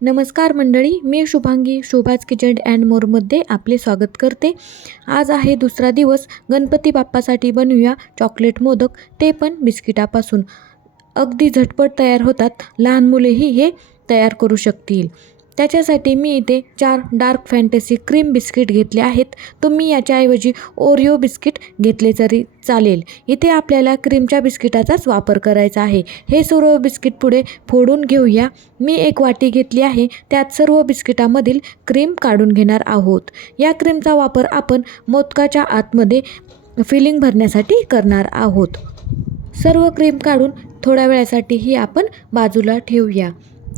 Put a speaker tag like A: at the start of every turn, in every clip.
A: नमस्कार मंडळी मी शुभांगी शोभाज किचन अँड मोरमध्ये आपले स्वागत करते. आज आहे दुसरा दिवस गणपती बाप्पासाठी बनवूया चॉकलेट मोदक ते पण बिस्किटापासून. अगदी झटपट तयार होतात लहान मुलेही हे तयार करू शकतील. त्याच्यासाठी मी इथे चार डार्क फॅन्टसी क्रीम बिस्किट घेतले आहेत. तुम्ही याच्याऐवजी ओरिओ बिस्किट घेतले तरी चालेल. इथे आपल्याला क्रीमच्या बिस्किटाचाच वापर करायचा आहे. हे सर्व बिस्किट पुढे फोडून घेऊया. मी एक वाटी घेतली आहे. त्यात सर्व बिस्किटामधील क्रीम काढून घेणार आहोत. या क्रीमचा वापर आपण मोदकाच्या आतमध्ये फिलिंग भरण्यासाठी करणार आहोत. सर्व क्रीम काढून थोड्या वेळासाठी ही आपण बाजूला ठेवूया.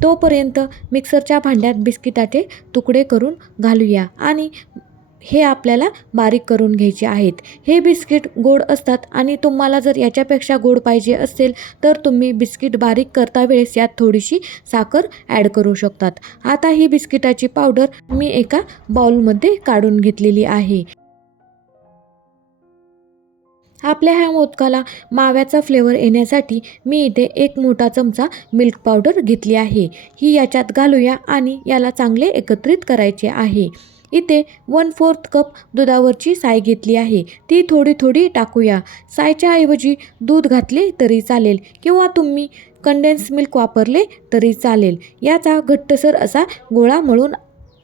A: तोपर्यंत मिक्सरच्या भांड्यात बिस्किटाचे तुकडे करून घालूया आणि हे आपल्याला बारीक करून घ्यायचे आहेत. हे बिस्किट गोड असतात आणि तुम्हाला जर याच्यापेक्षा गोड पाहिजे असेल तर तुम्ही बिस्किट बारीक करता वेळेस यात थोडीशी साखर ॲड करू शकतात. आता ही बिस्किटाची पावडर मी एका बाउलमध्ये काढून घेतलेली आहे. आपल्या ह्या मोदकाला माव्याचा फ्लेवर येण्यासाठी मी इथे एक मोठा चमचा मिल्क पावडर घेतली आहे. ही याच्यात घालूया आणि याला चांगले एकत्रित करायचे आहे. इथे वन फोर्थ कप दुधावरची साय घेतली आहे. ती थोडी थोडी टाकूया. सायच्या ऐवजी दूध घातले तरी चालेल किंवा तुम्ही कंडेन्स मिल्क वापरले तरी चालेल. याचा घट्टसर असा गोळा मळून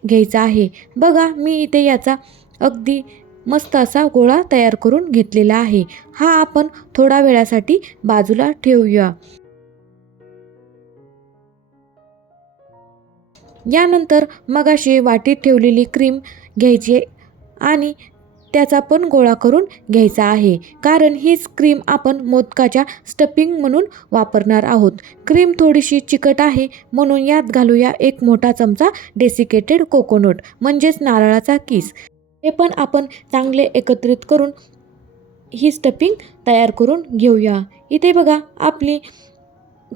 A: घ्यायचा आहे. बघा मी इथे याचा अगदी मस्त असा गोळा तयार करून घेतलेला आहे. हा आपण थोडा वेळासाठी बाजूला ठेवूया. यानंतर मगाशी वाटीत ठेवलेली क्रीम घ्यायची आणि त्याचा पण गोळा करून घ्यायचा आहे. कारण हीच क्रीम आपण मोदकाच्या स्टपिंग म्हणून वापरणार आहोत. क्रीम थोडीशी चिकट आहे म्हणून यात घालूया एक मोठा चमचा डेसिकेटेड कोकोनट म्हणजेच नारळाचा किस. हे पण आपण चांगले एकत्रित करून ही स्टफिंग तयार करून घेऊया. इथे बघा आपली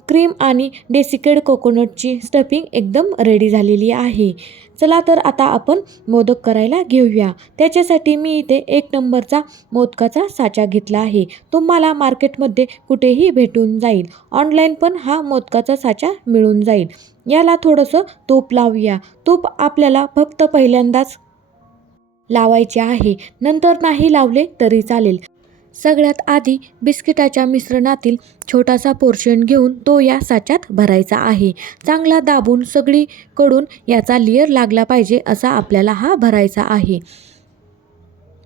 A: क्रीम आणि डेसिकेड कोकोनटची स्टफिंग एकदम रेडी झालेली आहे. चला तर आता आपण मोदक करायला घेऊया. त्याच्यासाठी मी इथे एक नंबरचा मोदकाचा साचा घेतला आहे. तुम्हाला मार्केटमध्ये कुठेही भेटून जाईल. ऑनलाईन पण हा मोदकाचा साचा मिळून जाईल. याला थोडंसं तूप लावूया. तूप आपल्याला फक्त पहिल्यांदाच लावायचे आहे. नंतर नाही लावले तरी चालेल. सगळ्यात आधी बिस्किटाच्या मिश्रणातील छोटासा पोर्शन घेऊन तो या साच्यात भरायचा आहे. चांगला दाबून सगळीकडून याचा लेअर लागला पाहिजे असा आपल्याला हा भरायचा आहे.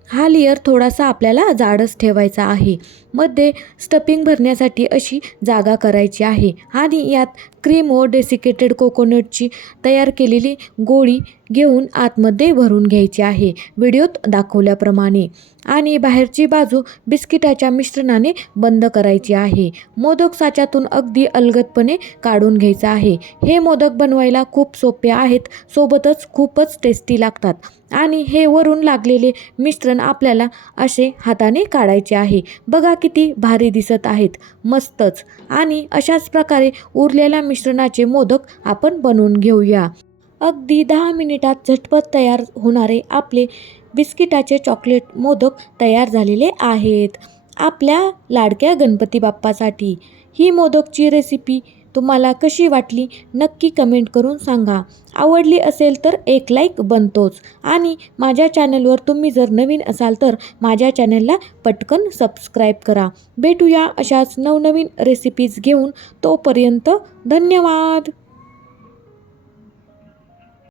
A: हा लेअर थोडासा आपल्याला जाडच ठेवायचा आहे. मध्ये स्टपिंग भरण्यासाठी अशी जागा करायची आहे. आणि यात क्रीम व डेसिकेटेड कोकोनटची तयार केलेली गोळी घेऊन आतमध्ये भरून घ्यायची आहे. व्हिडिओत दाखवल्याप्रमाणे. आणि बाहेरची बाजू बिस्किटाच्या मिश्रणाने बंद करायची आहे. मोदक साच्यातून अगदी अलगदपणे काढून घ्यायचं आहे. हे मोदक बनवायला खूप सोपे आहेत. सोबतच खूपच टेस्टी लागतात. आणि हे वरून लागलेले मिश्रण आपल्याला असे हाताने काढायचे आहे. बघा किती भारी दिसत आहेत. मस्तच. आणि अशाच प्रकारे उरलेल्या मिश्रणाचे मोदक आपण बनवून घेऊया. अगदी दहा मिनिटात झटपट तयार होणारे आपले बिस्किटाचे चॉकलेट मोदक तयार झालेले आहेत. आपल्या लाडक्या गणपती बाप्पासाठी ही मोदकची रेसिपी तुम्हाला कशी वाटली नक्की कमेंट करून सांगा. आवडली असेल तर एक लाईक बनतोच. आणि माझ्या चॅनलवर तुम्ही जर नवीन असाल तर माझ्या चॅनलला पटकन सबस्क्राईब करा. भेटूया अशाच नवनवीन रेसिपीज घेऊन तोपर्यंत धन्यवाद!